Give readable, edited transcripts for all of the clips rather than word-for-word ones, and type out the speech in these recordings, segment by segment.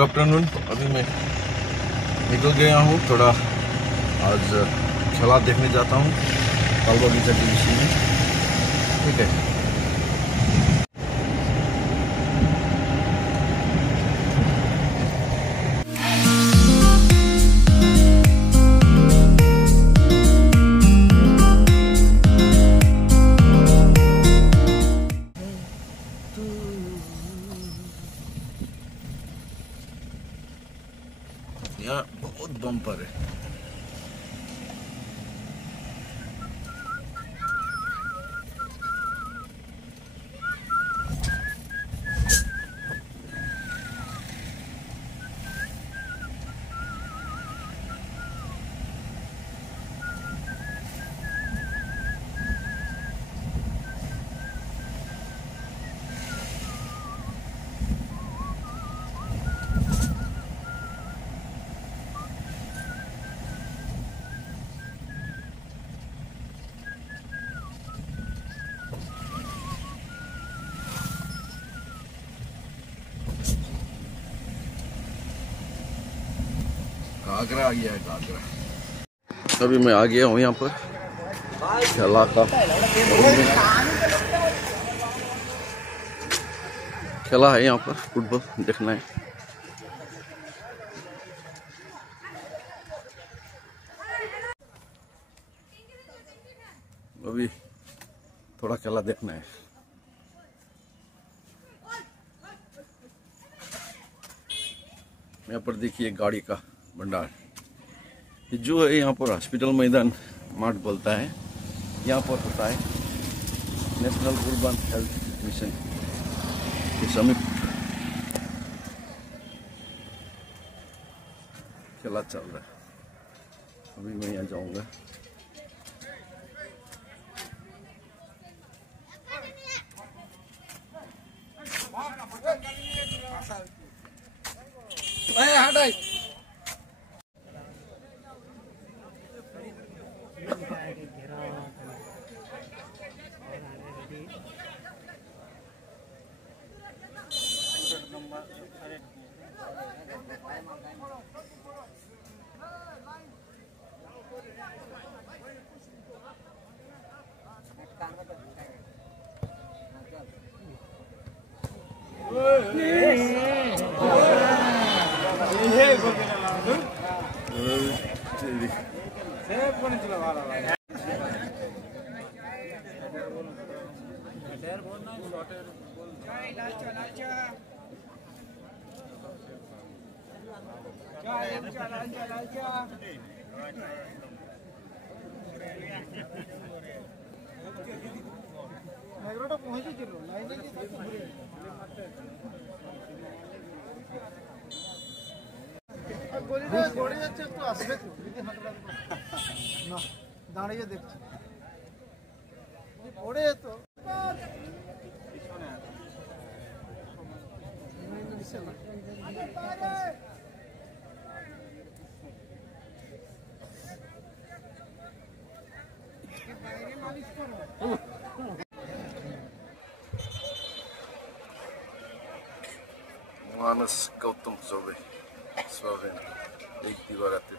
आफ्टरनून। अभी मैं निकल गया हूँ, थोड़ा आज खेला देखने जाता हूँ बाल बगीचा की विषय में। ठीक है। यहाँ बहुत बम्पर है। घाघरा आ गया है, घाघरा। अभी मैं आ गया हूँ यहाँ पर खेला का खेला है, यहाँ पर फुटबॉल देखना है। अभी थोड़ा खेला देखना है। यहाँ पर देखिए गाड़ी का भंडार। ये जो है यहाँ पर हॉस्पिटल मैदान मार्ट बोलता है, यहाँ पर होता है नेशनल अर्बन हेल्थ मिशन के समीप खेला चल रहा है। अभी मैं यहाँ जाऊँगा। দাঁড়িয়ে দেখছি পড়ে যেত मानस गौतम चौबे स्वागत एक दीवार आते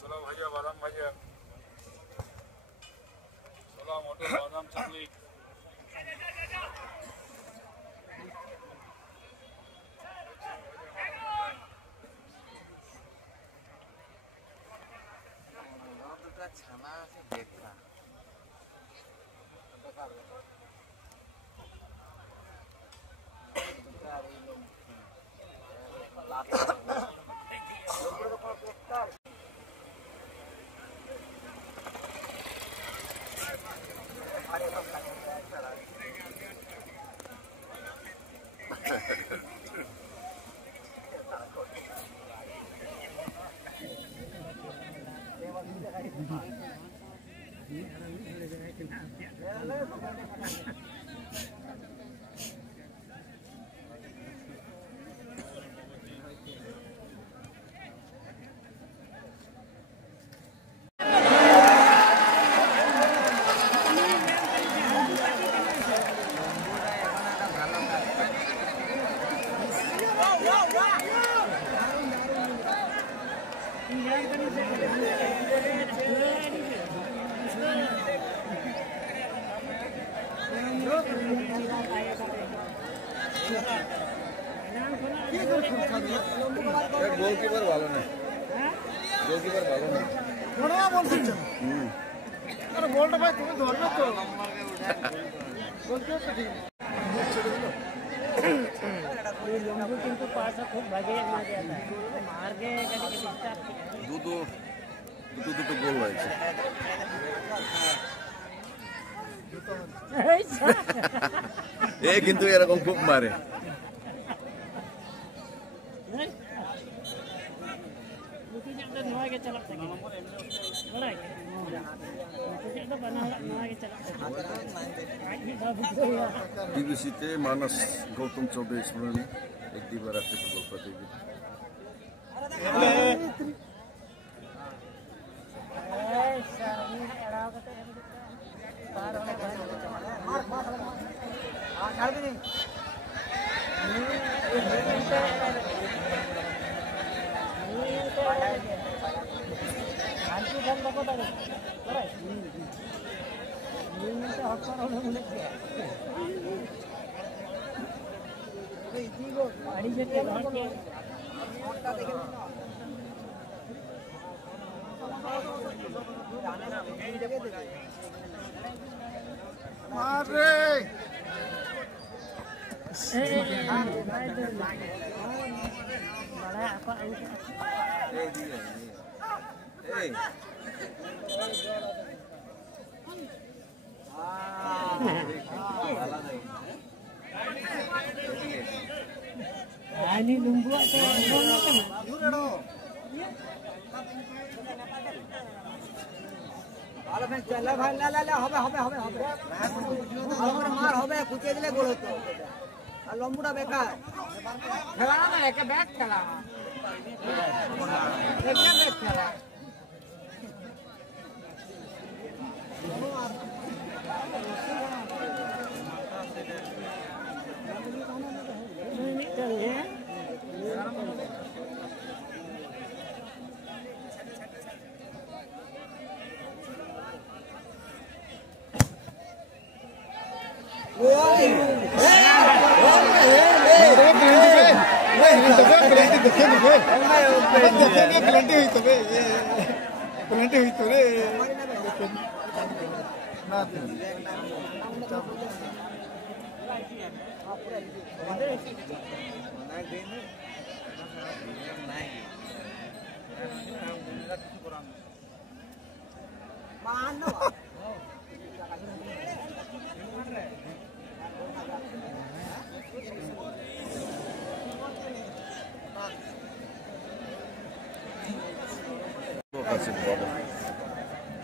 छोला भैया बादाम भैया छोला मोटर बादाम चॉकलेट छाना से देखना গোলকিপার ভালো না, গোলকিপার ভালো না। বল দিচ্ছে না। আরে বলটা ভাই তুমি ধরবে তো। গোলকিপার তো ঠিক। ये लंबू किंतु पास खूब भागे मार जाता है मार के कभी डिस्टर्ब দুটো গোল হয়েছে। এ কিন্তু এরকম খুব মারে। टीबीसी मानस गौतम चौबे स्मरण एक दीवार आते फुटबॉल प्रतियोगिता ini lumbu atau ভালো ফ্যান চলে ভাই লা লা লা হবে হবে হবে হবে ভালো করে মার হবে কুচিয়ে দিলে গোল হতো আর লম্বুটা বেকার খেলা না একে ব্যাট খেলা দেখলে ব্যাট খেলা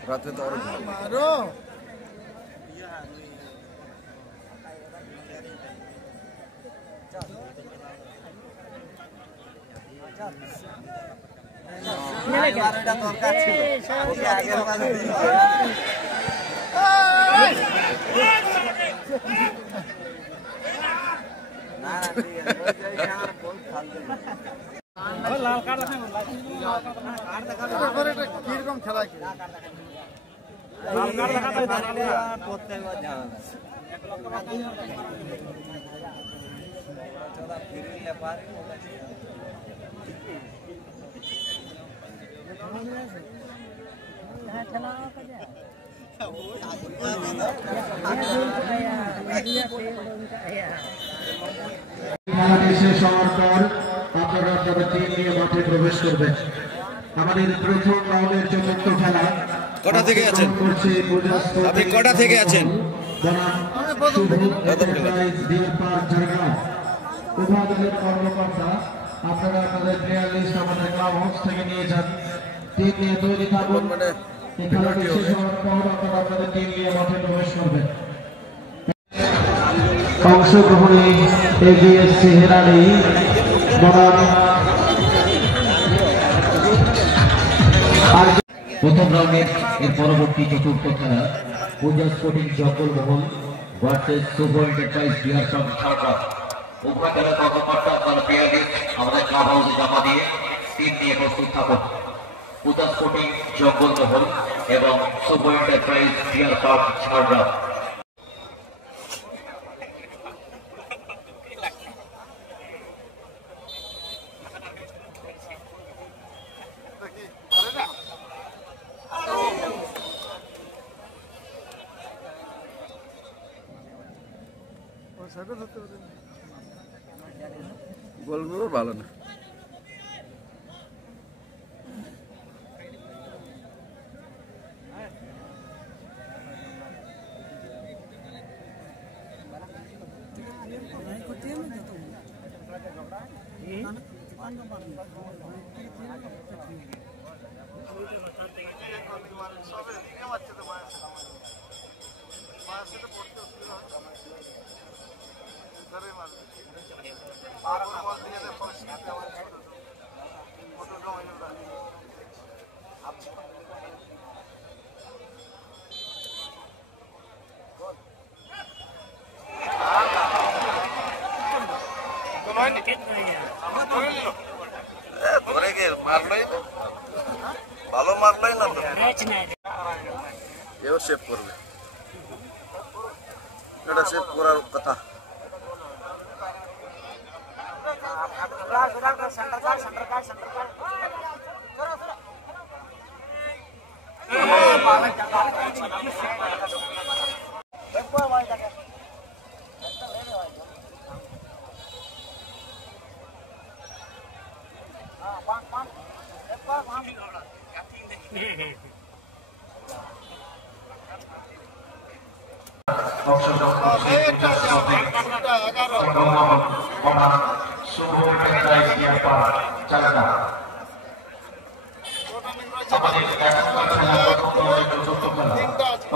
রাতে তো আরো মারো এটা দরকার ছিল ওকে আগের মাঝে না না ঠিক আছে আমার বল খেলতে लाल कार्ड এটা কিরকম খেলা কি लाल कार्ड दिखाता है প্রত্যেকবার ঝামেলা চোদা ফিরিলে পারে বাংলাদেশের সমর্থন আপনারা আপনাদের টিম নিয়ে মাঠে প্রবেশ করবেন। আমাদের প্রথম রাউন্ডের চতুর্থ খেলা কটা থেকে আছেন? আপনি কটা থেকে আছেন? উভয় দলের কর্মকর্তা আপনারা আপনাদের প্লেয়ার লিস্ট আমাদের ক্লাব হাউস থেকে নিয়ে যান। টিম নিয়ে তৈরি থাকুন। এই খেলাটি শেষ হওয়ার পর আপনারা আপনাদের টিম নিয়ে মাঠে প্রবেশ করবেন। অংশগ্রহণে এগিয়ে এসছে হেরালি বনাম প্রথম রাউন্ডের এর পরবর্তী চতুর্থ খেলা Puja sporting Jangalmahal versus super enterprise Bihar Jhargram. উভয় দলের কর্মকর্তা আপনারা প্লেয়ার লিস্ট আমাদের ক্লাব হাউসে জমা দিয়ে টিম নিয়ে প্রস্তুত থাকুন। পূজা স্পোর্টিং জঙ্গলমহল এবং সুপার এন্টারপ্রাইজ বিহার ঝাড়গ্রাম। সাইডে ধরতে পারি না। গোলগুলো ভালো না। ধরে গিয়ে মারলই না, ভালো মারলই না তো এও সেভ করবে, এটা সেভ করার কথা।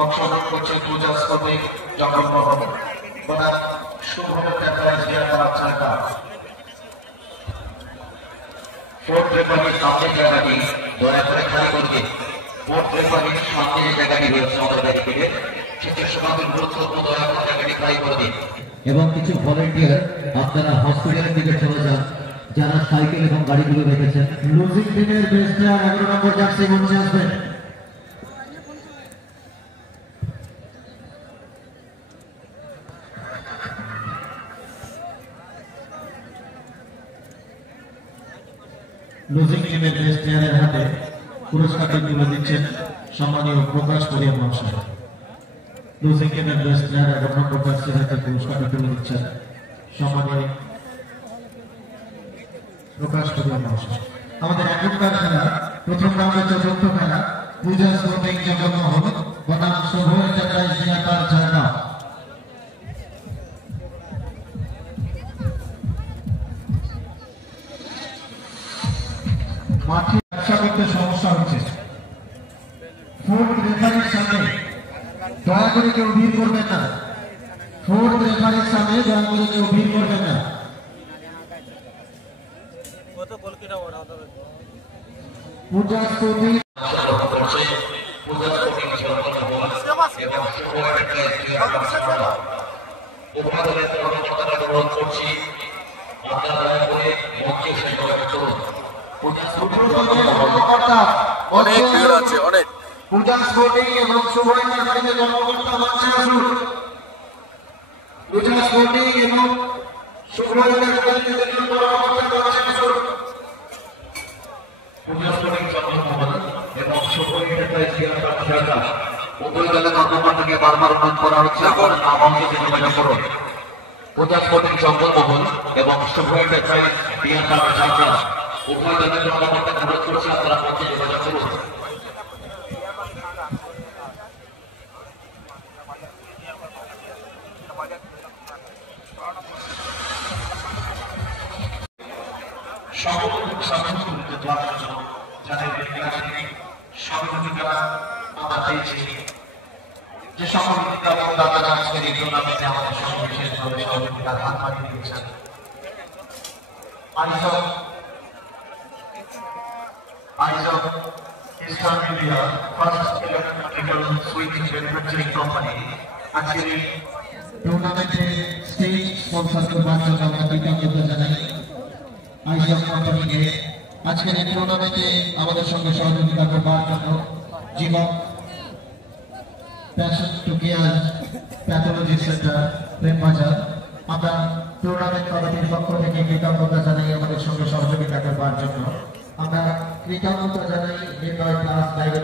অংশগ্রহণ করছে পূজা স্পতিক জগন্মোহন বনাম শুভ ফোর্ট রেফারির সামনে জায়গাটি দয়া করে খালি করবে। ফোর্ট রেফারির সামনে যে জায়গাটি রয়েছে আমাদের ব্যারিকেডে, সেটি সমাজের গুরুত্বপূর্ণ, দয়া করে জায়গাটি খালি করবে। এবং কিছু ভলেন্টিয়ার আপনারা হসপিটালের দিকে চলে যান, যারা সাইকেল এবং গাড়িগুলো রেখেছেন। লুজিং টিমের বেস্ট প্লেয়ার 11 নম্বর জার্সি মঞ্চে আসবেন। লুজিং টিমের বেস্ট প্লেয়ারের হাতে পুরস্কারটি তুলে দিচ্ছেন সম্মানীয় প্রকাশ পরিয়া মহাশয়। লুজিং টিমের বেস্ট প্লেয়ার 11 নম্বর জার্সির হাতে পুরস্কারটি তুলে দিচ্ছেন সম্মানীয় প্রকাশ পরিয়া মহাশয়। আমাদের এখনকার খেলা প্রথম রাউন্ডের চতুর্থ খেলা পূজা স্পোর্টিং জগন্মোহন বনাম শুভ এন্টারপ্রাইজ নিয়াতার ঝাড়গ্রাম। মাঠে ব্যবসা করতে সমস্যা হচ্ছে। ফোর্ট রেফারির সামনে দয়া করে কেউ ভিড় করবেন না। ফোর্ট রেফারির সামনে দয়া করে কেউ ভিড় করবেন না। পূজা স্পোর্টিং অনেক ভিড় আছে, অনেক। পূজা স্পোর্টিং এবং শুভ এন্টারপ্রাইজের কর্মকর্তা মঞ্চে আসুন। পূজা স্পোর্টিং এবং শুভ এন্টারপ্রাইজের কর্মকর্তা মঞ্চে আসুন। পূজা স্পোর্টিং জগন্মোহন এবং শুভ এন্টারপ্রাইজ উভয় দলের কর্মকর্তাকে বারবার অনুরোধ করা হচ্ছে আপনারা নাম অঙ্কে যোগাযোগ করুন। পূজা স্পোর্টিং জগন্মোহন এবং শুভ এন্টারপ্রাইজ উভয় দলের কর্মকর্তাকে অনুরোধ করছি আপনারা মঞ্চে যোগাযোগ করুন। যে সকল দাতারা আজকের এই টুর্নামেন্টে আমাদের সঙ্গে বিশেষভাবে সহযোগিতার হাত বাড়িয়ে দিয়েছেন। আইজব eastern India first electrical switch manufacturing company আজকের এই টুর্নামেন্টে স্টেজ স্পন্সর করবার জন্য আমরা কৃতজ্ঞতা জানাই আইজব কোম্পানিকে। আজকের এই টুর্নামেন্টে আমাদের সঙ্গে সহযোগিতা করবার জন্য Jiban passion to care pathology centre Prembazar, আমরা টুর্নামেন্ট কমিটির পক্ষ থেকে কৃতজ্ঞতা জানাই আমাদের সঙ্গে সহযোগিতা করবার জন্য। আমরা কৃতজ্ঞতা জানাই নির্ণয় ক্লাস